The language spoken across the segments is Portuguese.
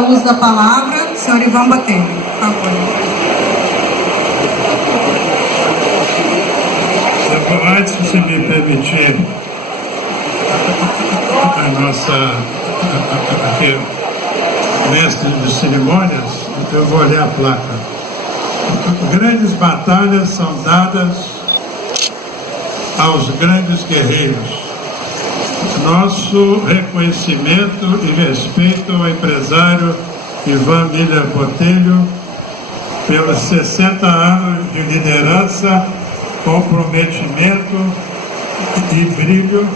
o uso da palavra, senhor Ivan Botelho, por favor. Antes, se me permitir, a nossa mestre de cerimônias, eu vou ler a placa. Grandes batalhas são dadas aos grandes guerreiros. Nosso reconhecimento e respeito ao empresário Ivan Miller Botelho pelos 60 anos de liderança, comprometimento e brilho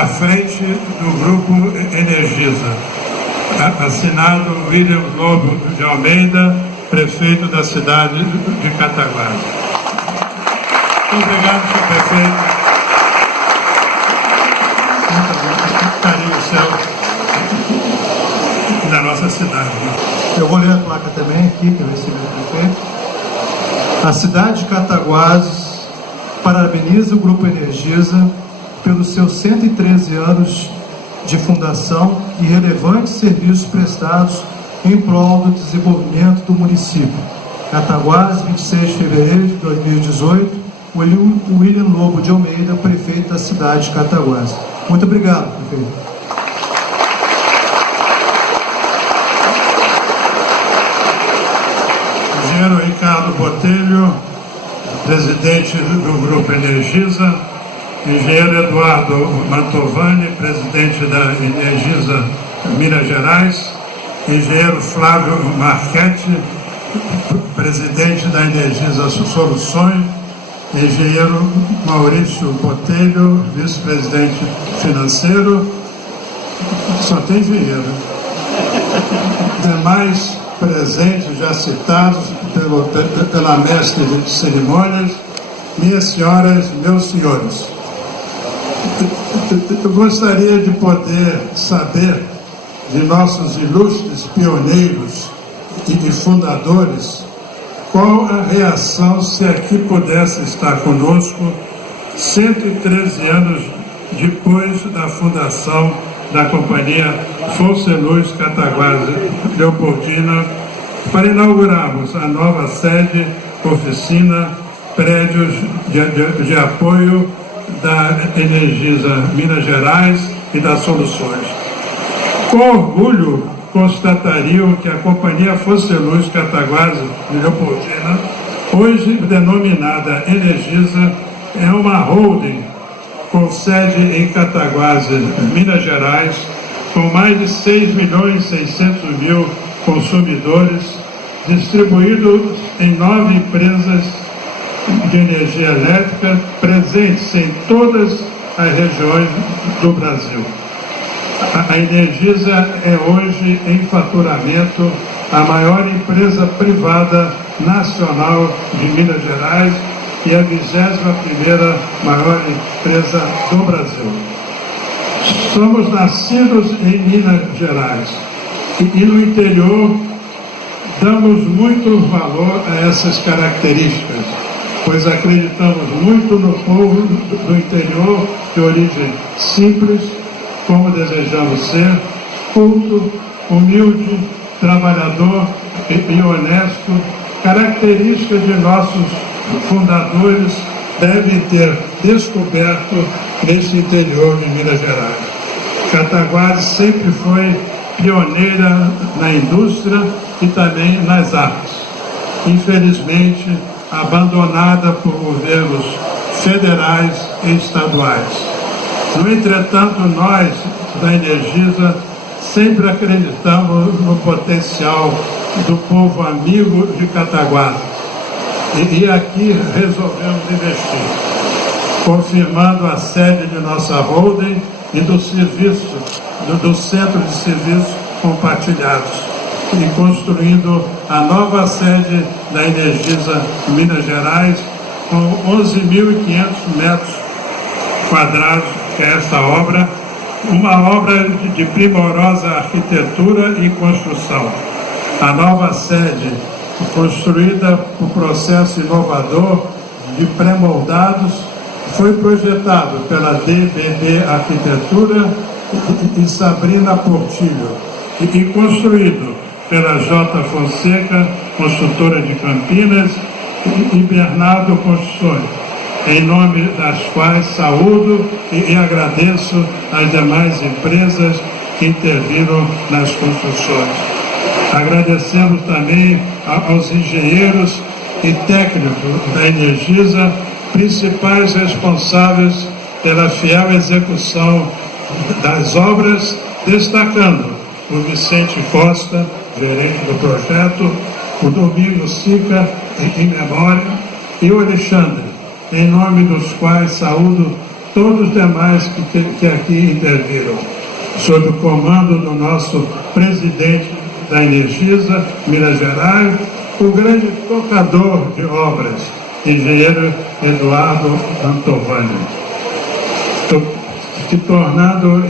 à frente do Grupo Energisa. Assinado William Lobo de Almeida, prefeito da cidade de Cataguases. Muito obrigado, senhor prefeito. Muito carinho céu da nossa cidade. Eu vou ler a placa também aqui, que eu recebi do prefeito. A cidade de Cataguases parabeniza o Grupo Energisa pelos seus 113 anos de fundação e relevantes serviços prestados em prol do desenvolvimento do município. Cataguases, 26 de fevereiro de 2018, William Lobo de Almeida, prefeito da cidade de Cataguases. Muito obrigado, prefeito. Engenheiro Ricardo Botelho, presidente do Grupo Energisa. Engenheiro Eduardo Mantovani, presidente da Energisa Minas Gerais. Engenheiro Flávio Marchetti, presidente da Energisa Soluções. Engenheiro Maurício Botelho, vice-presidente financeiro. Só tem engenheiro. Demais presentes já citados pela mestre de cerimônias, minhas senhoras, meus senhores. Eu gostaria de poder saber de nossos ilustres pioneiros e fundadores qual a reação se aqui pudesse estar conosco 113 anos depois da fundação da Companhia Força e Luz Cataguases Leopoldina, para inaugurarmos a nova sede, oficina, prédios de apoio da Energisa Minas Gerais e das Soluções. Com orgulho, constatariam que a Companhia Força e Luz Cataguases Leopoldina, hoje denominada Energisa, é uma holding com sede em Cataguases, Minas Gerais, com mais de 6.600.000 consumidores, distribuídos em 9 empresas de energia elétrica presentes em todas as regiões do Brasil. A Energisa é hoje, em faturamento, a maior empresa privada nacional de Minas Gerais e a 21ª maior empresa do Brasil. Somos nascidos em Minas Gerais e no interior damos muito valor a essas características, pois acreditamos muito no povo do interior de origem simples, como desejamos ser, culto, humilde, trabalhador e honesto, características de nossos fundadores devem ter descoberto nesse interior de Minas Gerais. Cataguases sempre foi pioneira na indústria e também nas artes. Infelizmente, abandonada por governos federais e estaduais. No entretanto, nós, da Energisa, sempre acreditamos no potencial do povo amigo de Cataguases. E aqui resolvemos investir, confirmando a sede de nossa holding e do serviço, do Centro de Serviços Compartilhados, e construindo a nova sede da Energisa Minas Gerais, com 11.500 metros quadrados, que é esta obra, uma obra de primorosa arquitetura e construção. A nova sede, construída por processo inovador de pré-moldados, foi projetado pela DBB Arquitetura e Sabrina Portillo, e construído pela J. Fonseca, construtora de Campinas, e Bernardo Construções, em nome das quais saúdo e agradeço às demais empresas que interviram nas construções. Agradecemos também aos engenheiros e técnicos da Energisa, principais responsáveis pela fiel execução das obras, destacando o Vicente Costa, gerente do projeto, o Domingos Sica, em memória, e o Alexandre, em nome dos quais saúdo todos os demais que aqui interviram, sob o comando do nosso presidente da Energisa, Minas Gerais, o grande tocador de obras, engenheiro Eduardo Antovani, se tornando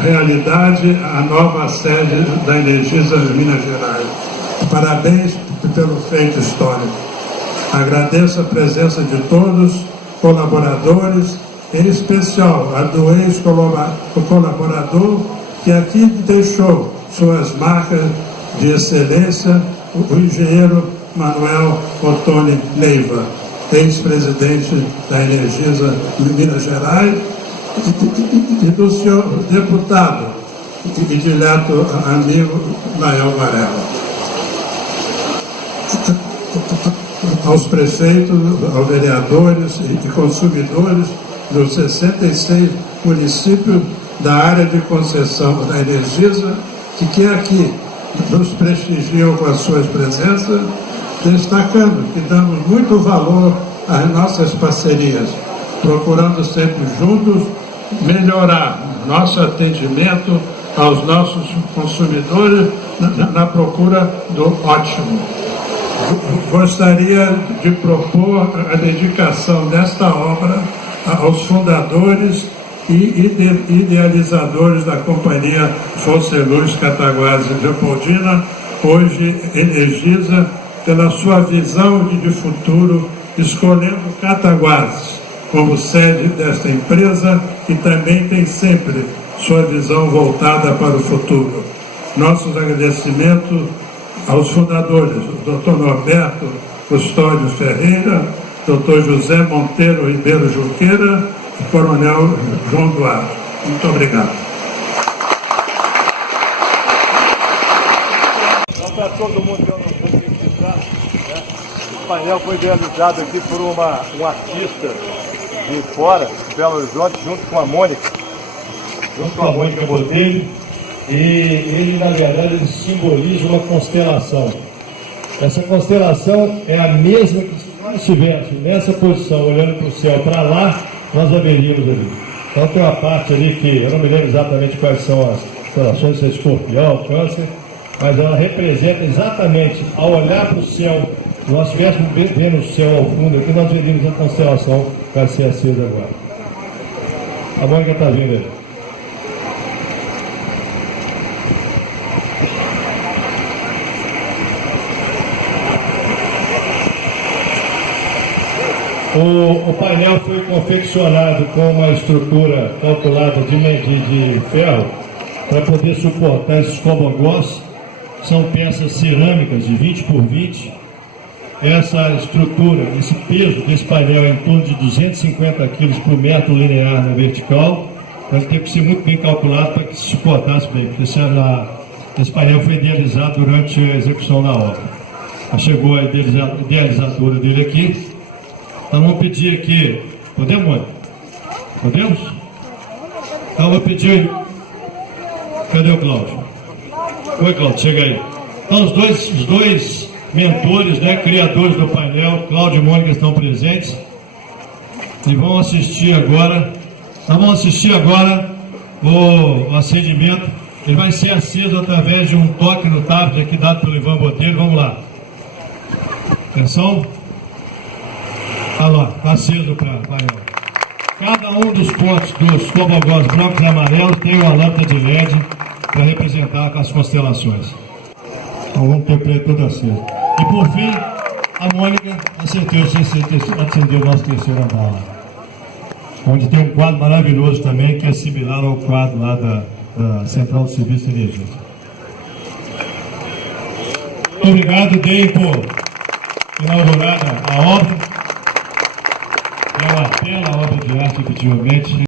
realidade a nova sede da Energisa de Minas Gerais. Parabéns pelo feito histórico. Agradeço a presença de todos, colaboradores, em especial a do ex-colaborador que aqui deixou suas marcas de excelência, o engenheiro Manuel Ottoni Neiva, ex-presidente da Energisa de Minas Gerais, e do senhor deputado e direto amigo Nael Varela. Aos prefeitos, aos vereadores e consumidores dos 66 municípios da área de concessão da Energisa, que aqui nos prestigiam com as suas presenças, destacando que damos muito valor às nossas parcerias, procurando sempre juntos melhorar nosso atendimento aos nossos consumidores na procura do ótimo. Gostaria de propor a dedicação desta obra aos fundadores e idealizadores da Companhia Força e Luz Cataguases Leopoldina, hoje Energisa, pela sua visão de futuro, escolhendo Cataguases como sede desta empresa, que também tem sempre sua visão voltada para o futuro. Nossos agradecimentos aos fundadores, o Dr. Norberto Custódio Ferreira, Dr. José Monteiro Ribeiro Junqueira e Coronel João Duarte. Muito obrigado. Então, para todo mundo que eu não vou registrar, né? O painel foi realizado aqui por um artista de fora, de Belo Horizonte, junto com a Mônica Botelho, e ele, na verdade, ele simboliza uma constelação. Essa constelação é a mesma que, se nós estivéssemos nessa posição, olhando para o céu, para lá, nós a veríamos ali. Então tem uma parte ali que, eu não me lembro exatamente quais são as constelações, se é escorpião, câncer, mas ela representa exatamente, ao olhar para o céu, se nós estivéssemos vendo o céu ao fundo aqui, nós veríamos a constelação que vai ser acesa agora. A Mônica está vindo aí. O painel foi confeccionado com uma estrutura calculada de ferro para poder suportar esses cobogós. São peças cerâmicas de 20 por 20. Essa estrutura, esse peso desse painel é em torno de 250 kg por metro linear na vertical. Então ele teve que ser muito bem calculado para que se suportasse bem, porque esse painel foi idealizado durante a execução da obra. Chegou a idealizadora dele aqui. Então vamos pedir aqui, podemos, mãe? Podemos? Então vou pedir, cadê o Cláudio? Oi, Cláudio, chega aí. Então os dois mentores, né, criadores do painel, Cláudio e Mônica, estão presentes e vão assistir agora. Nós vamos assistir agora o acendimento. Ele vai ser aceso através de um toque no tablet aqui dado pelo Ivan Botelho. Vamos lá. Atenção. Olha lá, está aceso o painel. Cada um dos pontos dos cobogós brancos e amarelos tem uma lâmpada de LED para representar as constelações. Então vamos ter tudo aceso. E por fim, a Mônica acendeu o nosso terceiro andar. onde tem um quadro maravilhoso também, que é similar ao quadro lá da Central do Serviço de Energia. Muito obrigado, Dei, por inaugurar a obra. É uma bela obra de arte, efetivamente.